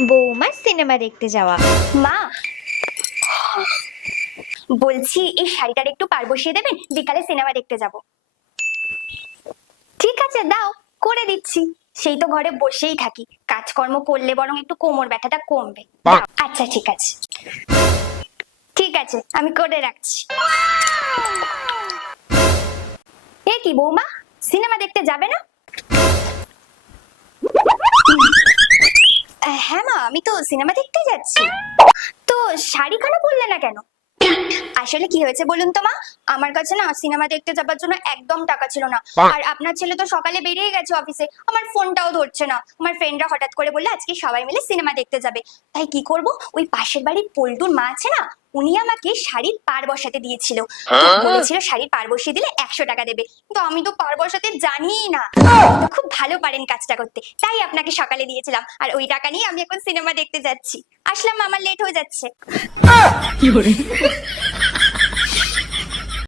বৌমার সিনেমা দেখতে যাওয়া। মা, বলছি এই শাড়িটার একটু পার বসিয়ে দেবেন, বিকালে সিনেমা দেখতে যাব। ঠিক আছে দাও, করে দিচ্ছি। সেই তো ঘরে বসেই থাকি, কাজকর্ম করলে বরং একটু কোমর ব্যথাটা কমবে। আচ্ছা ঠিক আছে, ঠিক আছে আমি করে রাখছি। এ কি বৌমা, সিনেমা দেখতে যাবে না? হ্যাঁ মা, আমি তো সিনেমা দেখতে যাচ্ছি। তো শাড়ি কেন পরলে না কেন? আসলে কি হয়েছে বলুন তো মা, আমার কাছে না সিনেমা দেখতে যাবার জন্য একদম টাকা ছিল না। আর আপনার ছেলে তো সকালে বেরিয়ে গেছে অফিসে, আমার ফোনটাও ধরছে না। আমার ফ্রেন্ডরা হঠাৎ করে বললে আজকে সবাই মিলে সিনেমা দেখতে যাবে। তাই কি করব, ওই পাশের বাড়ির পল্টুর মা আছে না, উনি আমাকে শাড়ির পার বসাতে দিয়েছিল। তো বলেছিল শাড়ির পার বসিয়ে দিলে 100 টাকা দেবে, কিন্তু আমি তো পার বসাতে জানিই না। আপনি তো খুব ভালো পারেন কাজটা করতে, তাই আপনাকে সকালে দিয়েছিলাম। আর ওই টাকা নিয়ে আমি এখন সিনেমা দেখতে যাচ্ছি। আসলাম, আমার লেট হয়ে যাচ্ছে।